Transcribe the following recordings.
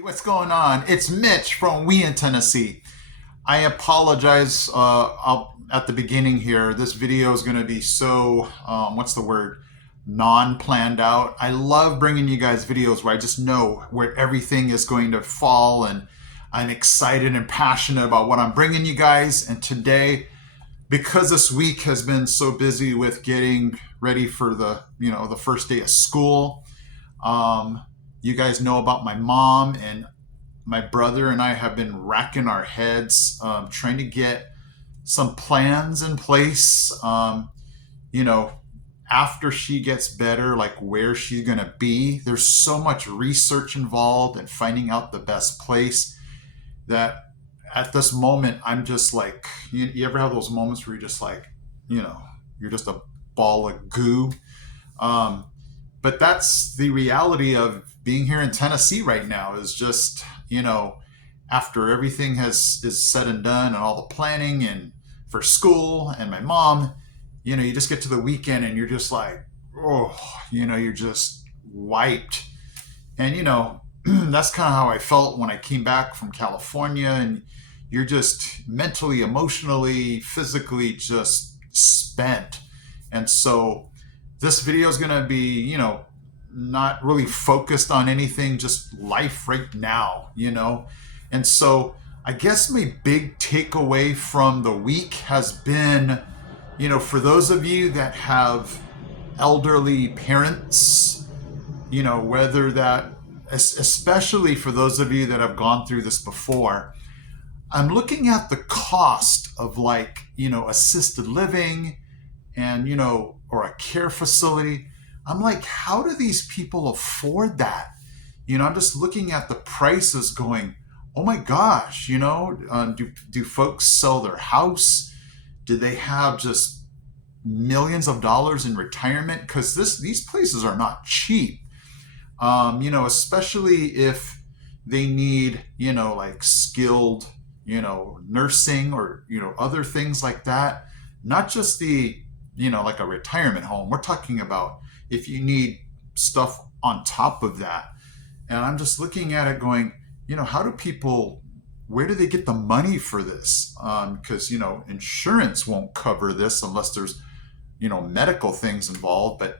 What's going on? It's Mitch from We in Tennessee. I apologize at the beginning here. This video is going to be so, what's the word? Non-planned out. I love bringing you guys videos where I just know where everything is going to fall, and I'm excited and passionate about what I'm bringing you guys. And today, because this week has been so busy with getting ready for the first day of school, you guys know about my mom, and my brother and I have been racking our heads trying to get some plans in place. You know, after she gets better, like where she's going to be. There's so much research involved and finding out the best place that at this moment, I'm just like, you ever have those moments where you're just like, you're just a ball of goo? Um, but that's the reality of being here in Tennessee right now, is just, after everything is said and done and all the planning and for school and my mom, you just get to the weekend and you're just like, oh, you're just wiped. And, that's kind of how I felt when I came back from California, and you're just mentally, emotionally, physically just spent. And so this video is going to be, not really focused on anything, just life right now. And so I guess my big takeaway from the week has been, for those of you that have elderly parents, whether that, especially for those of you that have gone through this before, I'm looking at the cost of, like, assisted living and, or a care facility. I'm like, how do these people afford that? I'm just looking at the prices going, oh my gosh, do folks sell their house? Do they have just millions of dollars in retirement? Because these places are not cheap. Especially if they need, like skilled, nursing or, other things like that. Not just the, like a retirement home. We're talking about if you need stuff on top of that. And I'm just looking at it going, how do people, where do they get the money for this? Because, insurance won't cover this unless there's, medical things involved. But,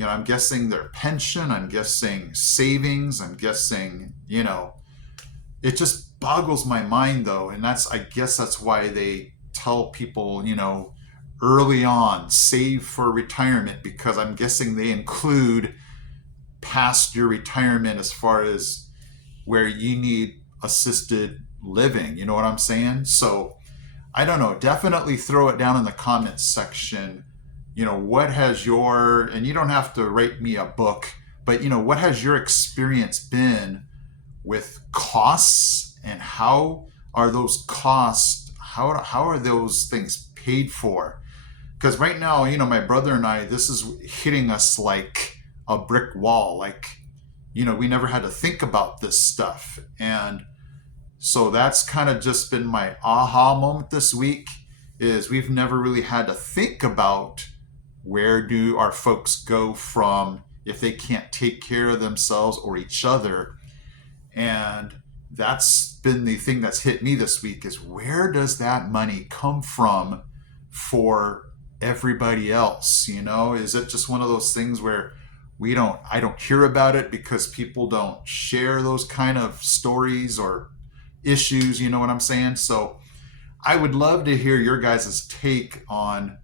I'm guessing their pension, I'm guessing savings, I'm guessing, it just boggles my mind though. And I guess that's why they tell people, early on, save for retirement, because I'm guessing they include past your retirement as far as where you need assisted living. You know what I'm saying? So I don't know. Definitely throw it down in the comments section. What has and you don't have to write me a book, but what has your experience been with costs, and how are those costs, how are those things paid for? Because right now, my brother and I, this is hitting us like a brick wall. Like, we never had to think about this stuff. And so that's kind of just been my aha moment this week, is we've never really had to think about where do our folks go from if they can't take care of themselves or each other. And that's been the thing that's hit me this week, is where does that money come from for everybody else? Is it just one of those things where I don't hear about it because people don't share those kind of stories or issues? You know what I'm saying? So I would love to hear your guys' take on,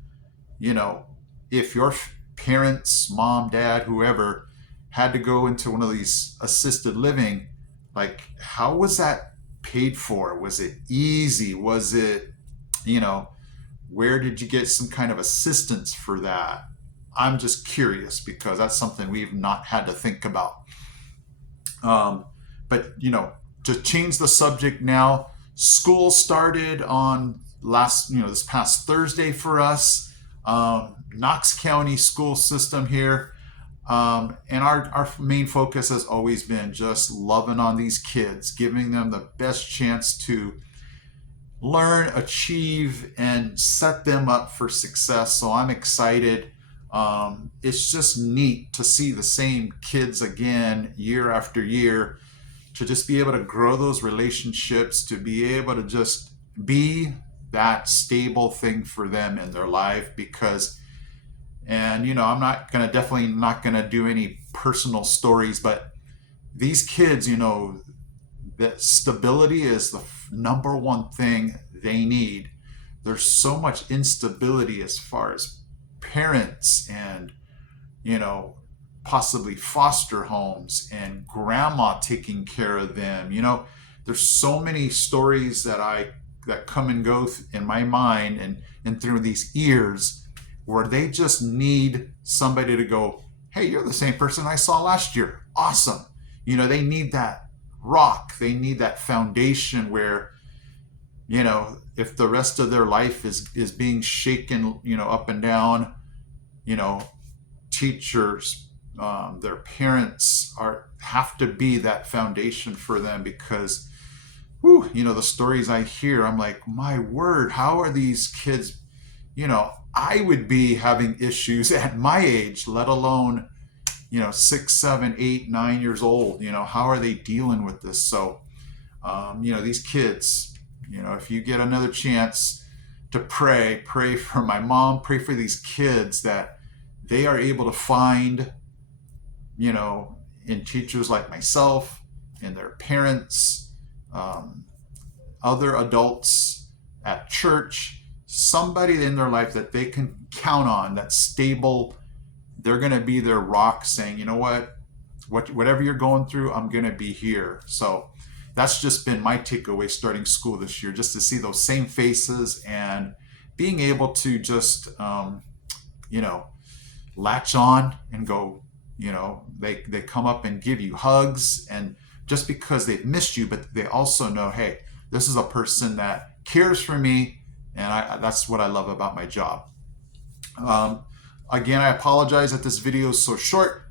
if your parents, mom, dad, whoever, had to go into one of these assisted living, like, how was that paid for? Was it easy? Was it, where did you get some kind of assistance for that? I'm just curious, because that's something we've not had to think about. But, to change the subject now, school started on this past Thursday for us. Knox County school system here. And our main focus has always been just loving on these kids, giving them the best chance to learn, achieve, and set them up for success. So I'm excited. It's just neat to see the same kids again year after year, to just be able to grow those relationships, to be able to just be that stable thing for them in their life. Because, and I'm not gonna definitely not gonna do any personal stories, but these kids, that stability is the number one thing they need. There's so much instability as far as parents and, possibly foster homes and grandma taking care of them. There's so many stories that come and go in my mind and through these ears, where they just need somebody to go, hey, you're the same person I saw last year. Awesome. They need that rock. They need that foundation where, if the rest of their life is being shaken, up and down, teachers, their parents have to be that foundation for them. Because, the stories I hear, I'm like, my word, how are these kids, I would be having issues at my age, let alone, 6, 7, 8, 9 years old. How are they dealing with this? So, these kids, if you get another chance to pray for my mom, pray for these kids, that they are able to find, in teachers like myself, in their parents, other adults at church, somebody in their life that they can count on, that's stable. They're going to be their rock, saying, whatever you're going through, I'm going to be here. So that's just been my takeaway starting school this year, just to see those same faces and being able to just, latch on and go, they come up and give you hugs, and just because they've missed you, but they also know, hey, this is a person that cares for me, and that's what I love about my job. Again, I apologize that this video is so short,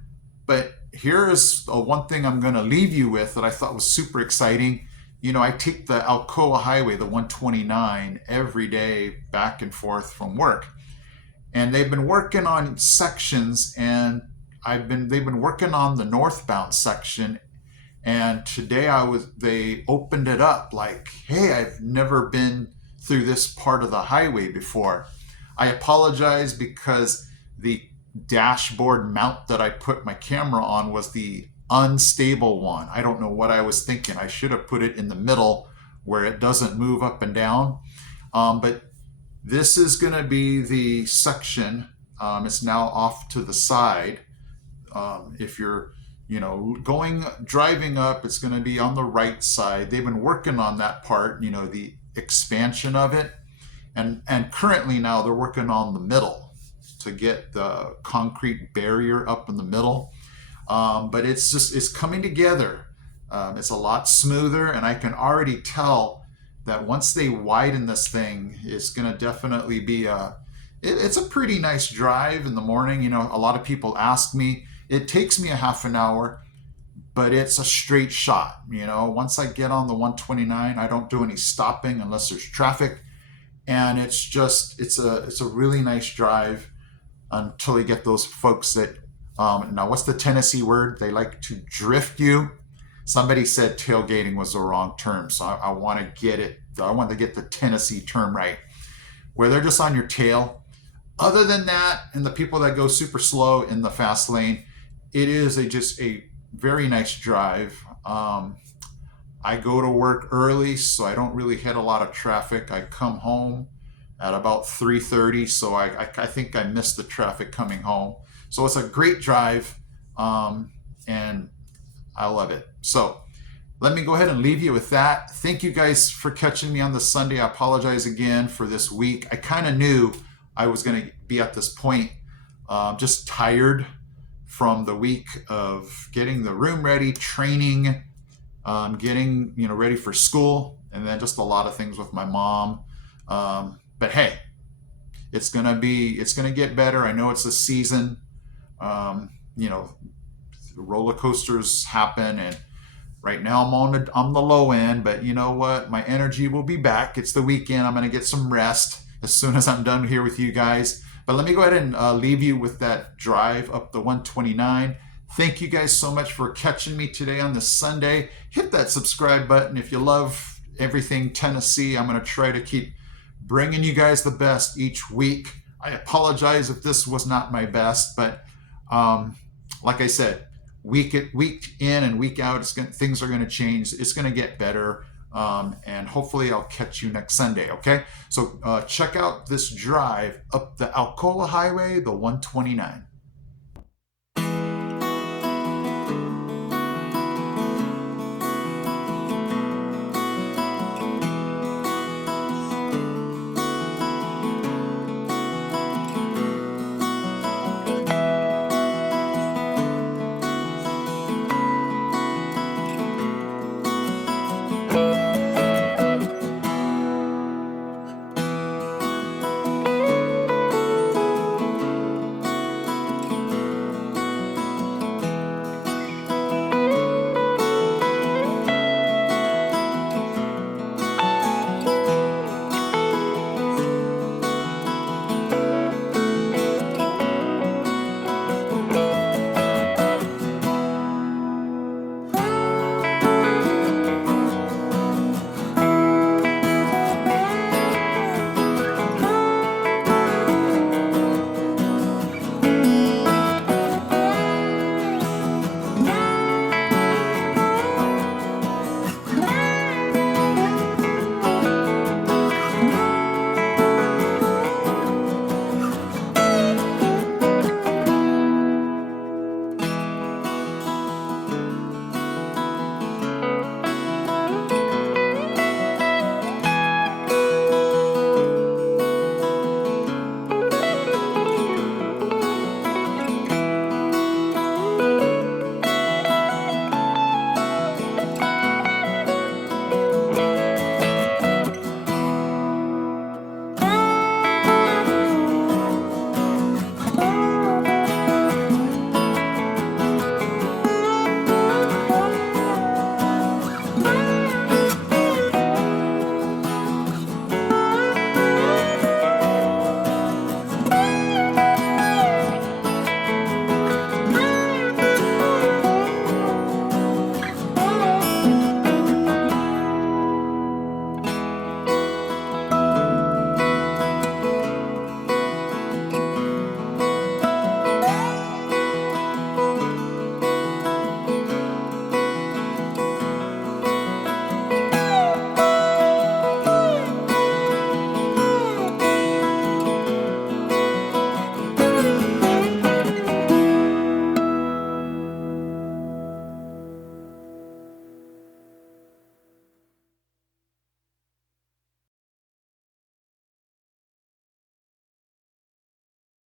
but here is one thing I'm going to leave you with that I thought was super exciting. I take the Alcoa Highway, the 129, every day back and forth from work. And they've been working on sections, and they've been working on the northbound section. And today they opened it up like, hey, I've never been through this part of the highway before. I apologize because the dashboard mount that I put my camera on was the unstable one. I don't know what I was thinking. I should have put it in the middle where it doesn't move up and down. But this is going to be the section. It's now off to the side. If you're, driving up, it's going to be on the right side. They've been working on that part, the expansion of it. And currently now they're working on the middle to get the concrete barrier up in the middle. But it's coming together. It's a lot smoother, and I can already tell that once they widen this thing, it's going to definitely be it's a pretty nice drive in the morning. A lot of people ask me, it takes me a half an hour, but it's a straight shot. Once I get on the 129, I don't do any stopping unless there's traffic. And it's a really nice drive until you get those folks that, now what's the Tennessee word? They like to drift you. Somebody said tailgating was the wrong term, so I want to get it. I want to get the Tennessee term right, where they're just on your tail. Other than that, and the people that go super slow in the fast lane, it is just a very nice drive. I go to work early, so I don't really hit a lot of traffic. I come home at about 3:30, so I think I missed the traffic coming home. So it's a great drive, and I love it. So let me go ahead and leave you with that. Thank you guys for catching me on this Sunday. I apologize again for this week. I kind of knew I was going to be at this point, just tired from the week of getting the room ready, training, getting ready for school, and then just a lot of things with my mom. But hey, it's gonna get better. I know it's a season. Roller coasters happen, and right now I'm on the low end. But you know what? My energy will be back. It's the weekend. I'm gonna get some rest as soon as I'm done here with you guys. But let me go ahead and leave you with that drive up the 129. Thank you guys so much for catching me today on this Sunday. Hit that subscribe button if you love everything Tennessee. I'm going to try to keep bringing you guys the best each week. I apologize if this was not my best, but like I said, week in and week out, things are going to change. It's going to get better. And hopefully I'll catch you next Sunday, okay? So check out this drive up the Alcoa Highway, the 129.